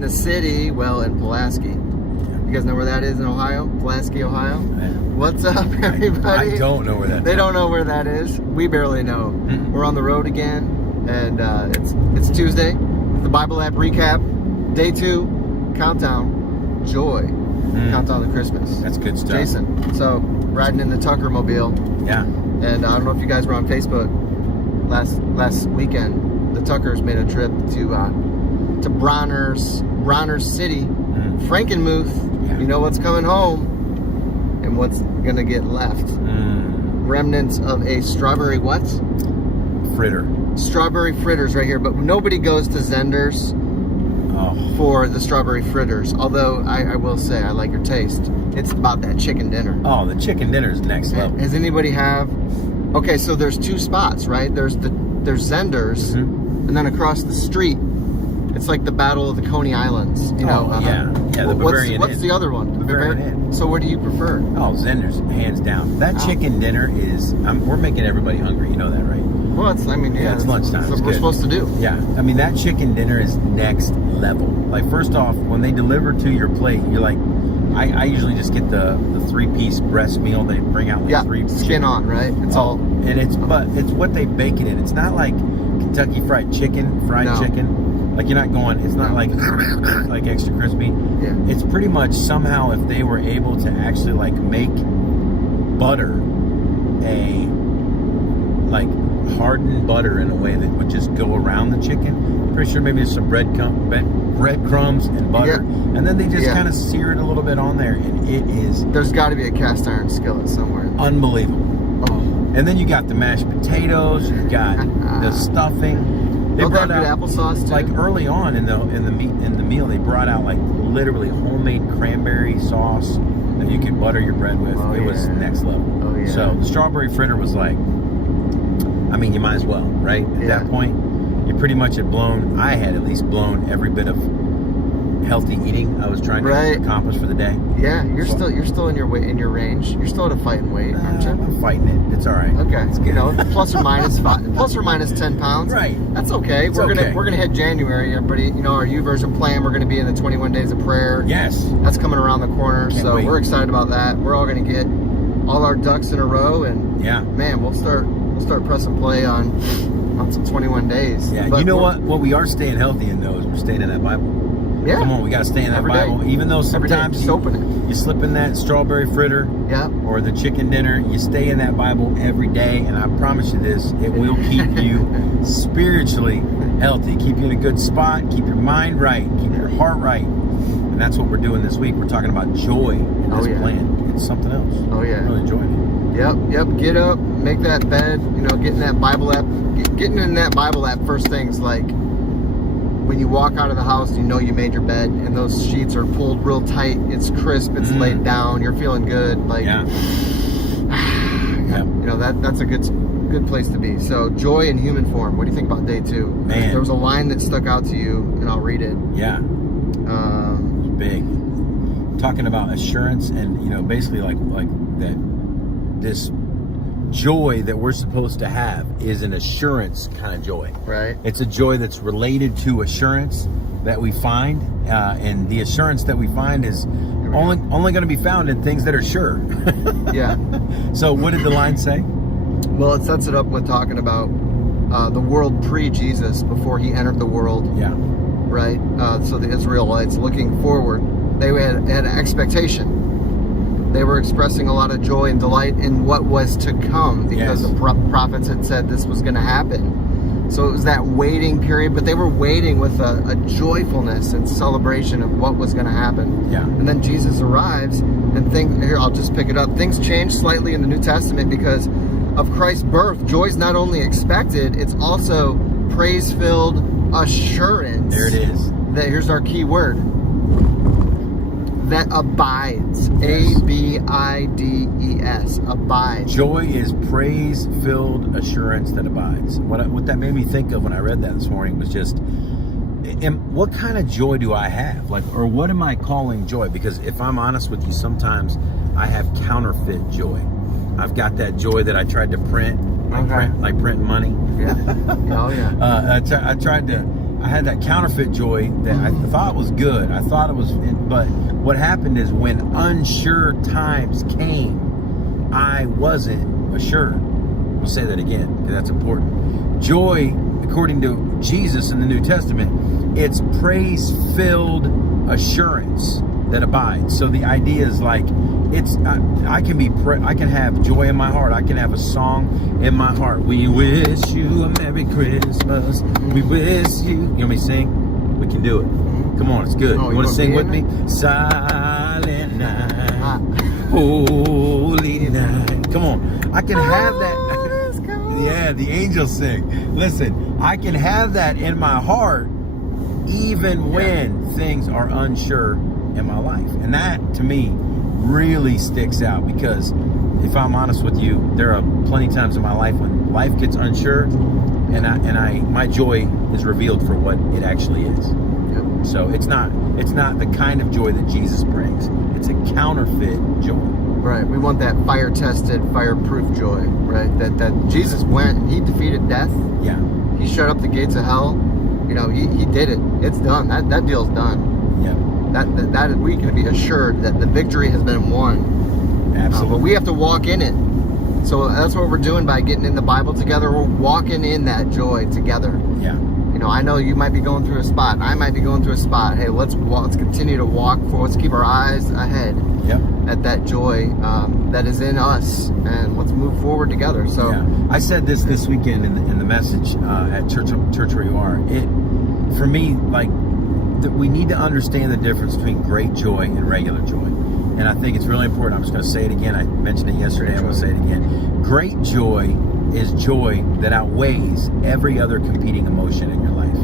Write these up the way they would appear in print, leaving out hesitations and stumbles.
in the city, well, in Pulaski. You guys know where that is in Ohio? Pulaski, Ohio? What's up, everybody? I don't know where that is. They don't know where that is. We barely know. We're on the road again, and it's Tuesday. The Bible app recap, day 2, countdown, joy, countdown to Christmas. That's good stuff. Jason, so riding in the Tucker mobile. Yeah. And I don't know if you guys were on Facebook last weekend. The Tuckers made a trip to Bronner's City, Frankenmuth. Yeah. You know what's coming home and what's gonna get left. Remnants of a strawberry what? Fritter. Strawberry fritters right here, but nobody goes to Zender's for the strawberry fritters. Although I will say I like your taste. It's about that chicken dinner. Oh, the chicken dinner is next level. Does anybody have? Okay, so there's 2 spots, right? There's Zender's, and then across the street, it's like the Battle of the Coney Islands. You know? Yeah. The Bavarian What's Inn. the other one? The Bavarian Inn. So what do you prefer? Oh, Zender's, hands down. That chicken dinner is. We're making everybody hungry. You know that, right? Well, it's lunchtime. That's what we're supposed to do. Yeah, I mean that chicken dinner is next level. Like first off, when they deliver to your plate, you're like, I usually just get the 3-piece breast meal. They bring out with 3 skin on, right? It's all, and it's what they bake it in. It's not like Kentucky Fried Chicken. Like you're not going. It's not like extra crispy. Yeah. It's pretty much somehow if they were able to actually like make butter hardened butter in a way that would just go around the chicken. I'm pretty sure maybe there's some breadcrumbs and butter, and then they just kind of sear it a little bit on there, and it is. There's got to be a cast iron skillet somewhere. Unbelievable. Oh. And then you got the mashed potatoes. You got the stuffing. They brought out applesauce too. Like early on in the meal, they brought out like literally homemade cranberry sauce that you could butter your bread with. It was next level. Oh, yeah. So the strawberry fritter was like. I mean, you might as well, right? At that point, you pretty much I had at least blown every bit of healthy eating I was trying to accomplish for the day. Yeah, you're still in your range. You're still at a fighting weight, aren't you? I'm fighting it. It's all right. Okay, it's good. You know, plus or minus 10 pounds. Right. That's okay. We're gonna hit January. Everybody, you know, our YouVersion plan. We're gonna be in the 21 days of prayer. Yes. That's coming around the corner. Can't wait. We're excited about that. We're all gonna get all our ducks in a row, and man, we'll start pressing play on some 21 days. Yeah, but you know what we are staying healthy in though is we're staying in that Bible. Yeah. Come on, we got to stay in that every Bible. Day. Even though sometimes you slip in that strawberry fritter or the chicken dinner, you stay in that Bible every day, and I promise you this, it will keep you spiritually healthy, keep you in a good spot, keep your mind right, keep your heart right. And that's what we're doing this week. We're talking about joy in this plan. It's something else. Oh yeah. I'm really enjoying it. Yep. Get up, make that bed, you know, get in that Bible app. Getting in that Bible app first thing's like when you walk out of the house, you know you made your bed and those sheets are pulled real tight. It's crisp, it's laid down, you're feeling good. Like you know, that's a good place to be. So joy in human form. What do you think about day 2? Man. There was a line that stuck out to you, and I'll read it. Yeah. Big. Talking about assurance and, you know, basically like that this joy that we're supposed to have is an assurance kind of joy. Right. It's a joy that's related to assurance that we find, and the assurance that we find is only going to be found in things that are sure. Yeah. So what did the line say? Well, it sets it up with talking about the world pre-Jesus, before he entered the world. Yeah. Right. So the Israelites looking forward, they had an expectation. They were expressing a lot of joy and delight in what was to come, because the prophets had said this was going to happen. So it was that waiting period, but they were waiting with a joyfulness and celebration of what was going to happen. Yeah. And then Jesus arrives, and I'll just pick it up. Things change slightly in the New Testament because of Christ's birth. Joy's not only expected, it's also praise-filled assurance. There it is. Here's our key word. That abides. Yes. A-B-I-D-E-S. Abides. Joy is praise-filled assurance that abides. What that made me think of when I read that this morning was just, what kind of joy do I have? Or what am I calling joy? Because if I'm honest with you, sometimes I have counterfeit joy. I've got that joy that I tried to print, like printing money. Yeah. Oh yeah. I tried to I had that counterfeit joy that I thought was good. I thought it was, but what happened is when unsure times came, I wasn't assured. I'll say that again because that's important. Joy, according to Jesus in the New Testament, it's praise-filled assurance that abides. So the idea is like, I can have joy in my heart. I can have a song in my heart. We wish you a Merry Christmas. We wish you. You want me to sing? We can do it. Come on, it's good. You want to sing with me? Silent night, holy night. Come on, I can have that. Yeah, the angels sing. Listen, I can have that in my heart, even when things are unsure in my life, and that to me really sticks out, because if I'm honest with you, there are plenty of times in my life when life gets unsure, and my joy is revealed for what it actually is. Yep. So it's not the kind of joy that Jesus brings. It's a counterfeit joy. Right. We want that fire-tested, fire-proof joy. Right. That Jesus went. He defeated death. Yeah. He shut up the gates of hell. You know, he did it. It's done. That deal's done. Yeah. That we can be assured that the victory has been won. Absolutely. But we have to walk in it. So that's what we're doing by getting in the Bible together. We're walking in that joy together. Yeah. You know, I know you might be going through a spot, and I might be going through a spot. Hey, let's continue to walk forward. Let's keep our eyes ahead. Yep. At that joy that is in us, and let's move forward together. So yeah. I said this weekend in the message at church where you are. It, for me, like, that we need to understand the difference between great joy and regular joy. And I think it's really important. I'm just going to say it again. I mentioned it yesterday. I'm going to say it again. Great joy is joy that outweighs every other competing emotion in your life.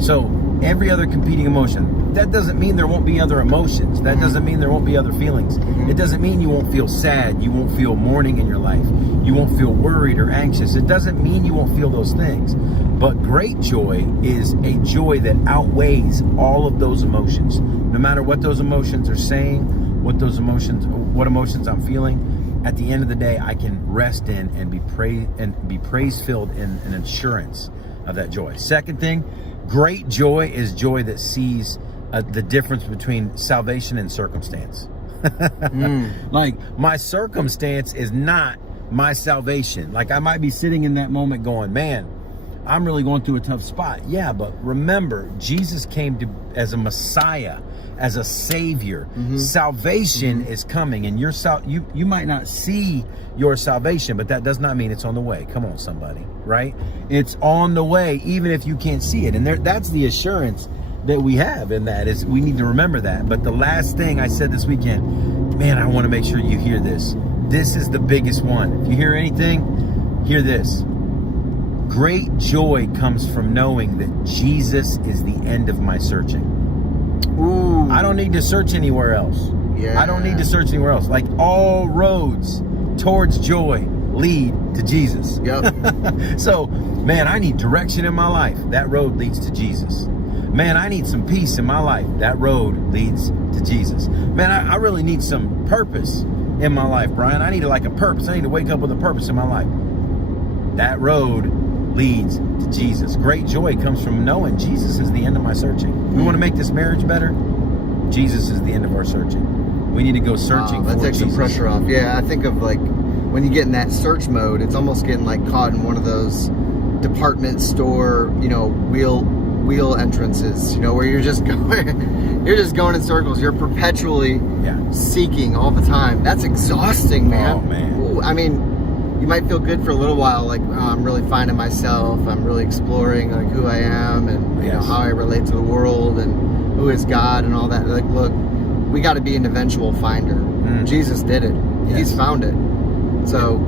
So every other competing emotion, that doesn't mean there won't be other emotions. That doesn't mean there won't be other feelings. It doesn't mean you won't feel sad. You won't feel mourning in your life. You won't feel worried or anxious. It doesn't mean you won't feel those things. But great joy is a joy that outweighs all of those emotions. No matter what those emotions are saying, what emotions I'm feeling, at the end of the day, I can rest in and be praise-filled in an assurance of that joy. Second thing, great joy is joy that sees the difference between salvation and circumstance. Like, my circumstance is not my salvation. Like, I might be sitting in that moment going, man, I'm really going through a tough spot. Yeah, but remember, Jesus came as a Messiah, as a Savior. Salvation is coming, and you might not see your salvation, but that does not mean it's on the way. Come on, somebody, right? It's on the way, even if you can't see it. And that's the assurance that we have in that, is we need to remember that. But the last thing I said this weekend, man, I want to make sure you hear this. This is the biggest one. If you hear anything, hear this. Great joy comes from knowing that Jesus is the end of my searching. Ooh. I don't need to search anywhere else. Yeah. I don't need to search anywhere else. Like, all roads towards joy lead to Jesus. Yep. So, man, I need direction in my life. That road leads to Jesus. Man, I need some peace in my life. That road leads to Jesus. Man, I really need some purpose in my life, Brian. I need a purpose. I need to wake up with a purpose in my life. That road leads to Jesus. Great joy comes from knowing Jesus is the end of my searching. We want to make this marriage better. Jesus is the end of our searching. We need to go searching for Jesus. That takes some pressure off. Yeah, I think of, like, when you get in that search mode, it's almost getting like caught in one of those department store, you know, wheel entrances, you know, where you're just going in circles. You're perpetually seeking all the time. That's exhausting, man. Oh, man. Ooh, I mean, you might feel good for a little while, like, oh, I'm really finding myself. I'm really exploring, like, who I am and you know, how I relate to the world and who is God and all that. Like, look, we got to be an eventual finder. Jesus did it. Yes. He's found it. So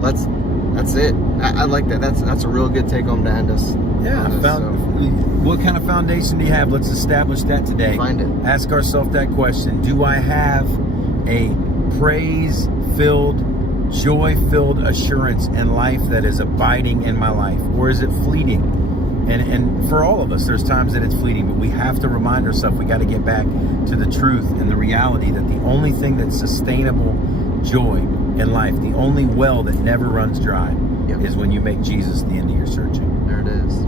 that's it. I like that. That's a real good take home to end us. Yeah. What kind of foundation do you have? Let's establish that today. Find it. Ask ourselves that question. Do I have a praise-filled, joy-filled assurance in life that is abiding in my life? Or is it fleeting? And for all of us, there's times that it's fleeting, but we have to remind ourselves, we got to get back to the truth and the reality that the only thing that's sustainable joy in life, the only well that never runs dry, is when you make Jesus the end of your searching. There it is.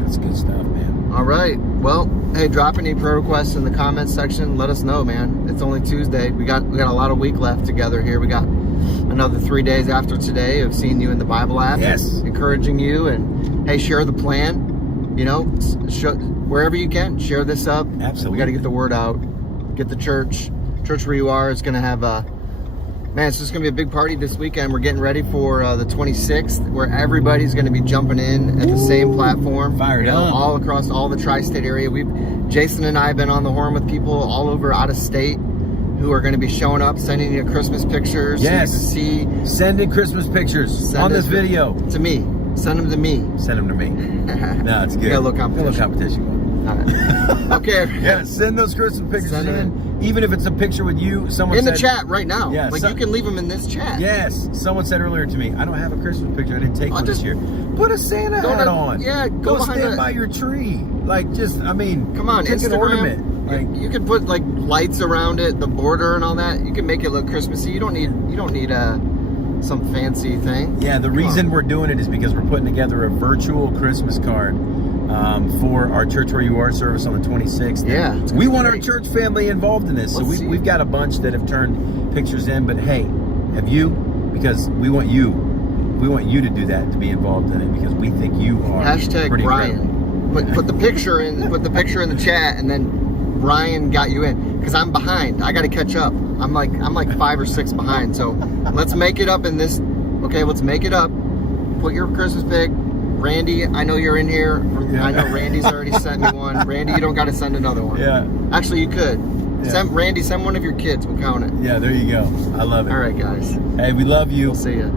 That's good stuff, man. All right. Well, hey, drop any prayer requests in the comments section. Let us know, man. It's only Tuesday. We got a lot of week left together here. We got another 3 days after today of seeing you in the Bible app. Yes. Encouraging you, and hey, share the plan. You know, wherever you can, share this up. Absolutely. We got to get the word out. Get the church where you are is going to have a. Man, it's just going to be a big party this weekend. We're getting ready for the 26th, where everybody's going to be jumping in at the same platform. Fired up. All across all the tri-state area. Jason and I have been on the horn with people all over out of state who are going to be showing up, sending you Christmas pictures. Yes. So you can see. Sending Christmas pictures on this video. To me. Send them to me. Send them to me. No, it's good. Yeah, a little competition. A little competition. All right. Okay. Yeah, send those Christmas pictures in. Even if it's a picture with you, someone in said, the chat right now. Yeah, you can leave them in this chat. Yes. Someone said earlier to me, I don't have a Christmas picture. I didn't take one this year. Put a Santa hat on. Yeah, go stand by your tree. Like, come on, take Instagram. an ornament. Like, you can put like lights around it, the border and all that. You can make it look Christmassy. You don't need some fancy thing. Yeah, the reason we're doing it is because we're putting together a virtual Christmas card for our Church Where You Are service on the 26th. Yeah, we want our church family involved in this. So we've got a bunch that have turned pictures in, but hey, have you? Because we want you to do that, to be involved in it, because we think you are Hashtag Brian. Put the picture in the chat, and then Brian got you in, because I'm behind. I got to catch up. I'm like 5 or 6 behind. So let's make it up in this. Okay, let's make it up. Put your Christmas pic. Randy, I know you're in here. I know Randy's already sent me one. Randy, you don't got to send another one. Yeah. Actually, you could. Yeah. Send one of your kids. We'll count it. Yeah, there you go. I love it. All right, guys. Hey, we love you. We'll see you.